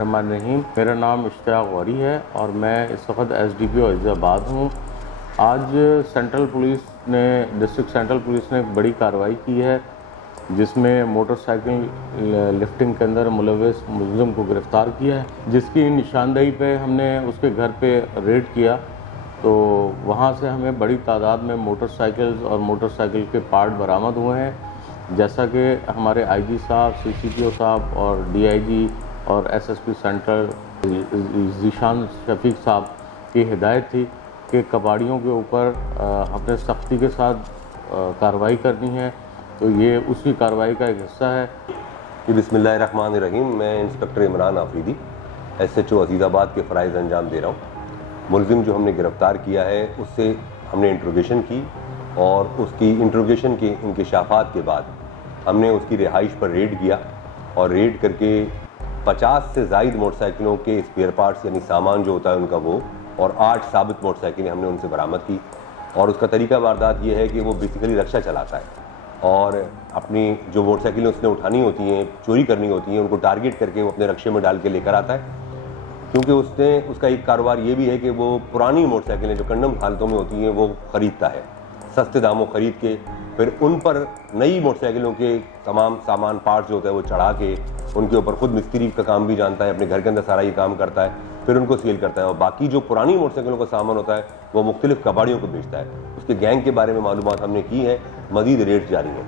रहीम, मेरा नाम इश्तियाक गौरी है और मैं इस वक्त SDPO ऐजाबाद हूँ। आज डिस्ट्रिक्ट सेंट्रल पुलिस ने एक बड़ी कार्रवाई की है जिसमें मोटरसाइकिल लिफ्टिंग के अंदर मुलव्वस मुल्ज़िम को गिरफ़्तार किया है, जिसकी निशानदेही पे हमने उसके घर पे रेड किया। तो वहाँ से हमें बड़ी तादाद में मोटरसाइकिल्स और मोटरसाइकिल के पार्ट बरामद हुए हैं। जैसा कि हमारे IG साहब, CCTO साहब और DIG और SSP सेंट्रल ज़ीशान शफीक साहब की हिदायत थी कि कबाड़ियों के ऊपर हमने सख्ती के साथ कार्रवाई करनी है, तो ये उसी कार्रवाई का एक हिस्सा है। बिस्मिल्लाहिर्रहमानिर्रहीम। मैं इंस्पेक्टर इमरान आफरीदी SHO अजीज़ाबाद के फ़राइज़ अंजाम दे रहा हूँ। मुल्ज़िम जो हमने गिरफ़्तार किया है उससे हमने इंट्रोगेशन की और उसकी इंट्रोगेशन के इंकशाफ़ात के बाद हमने उसकी रिहाइश पर रेड किया और रेड करके 50 से ज़ायद मोटरसाइकिलों के स्पेयर पार्ट्स यानी सामान जो होता है उनका वो और 8 साबित मोटरसाइकिलें हमने उनसे बरामद की। और उसका तरीका वारदात ये है कि वो बेसिकली रक्षा चलाता है और अपनी जो मोटरसाइकिलें उसने उठानी होती हैं, चोरी करनी होती हैं, उनको टारगेट करके वो अपने रक्षे में डाल के लेकर आता है। क्योंकि उसका एक कारोबार ये भी है कि वो पुरानी मोटरसाइकिलें जो कंडम हालतों में होती हैं वो ख़रीदता है, सस्ते दामों ख़रीद के फिर उन पर नई मोटरसाइकिलों के तमाम सामान पार्ट्स जो होता है वो चढ़ा के उनके ऊपर ख़ुद मिस्त्री का काम भी जानता है, अपने घर के अंदर सारा ये काम करता है, फिर उनको सेल करता है और बाकी जो पुरानी मोटरसाइकिलों का सामान होता है वो मुख्तलिफ कबाड़ियों को बेचता है। उसके गैंग के बारे में मालूमात हमने की है, मज़ीद रेड जारी है।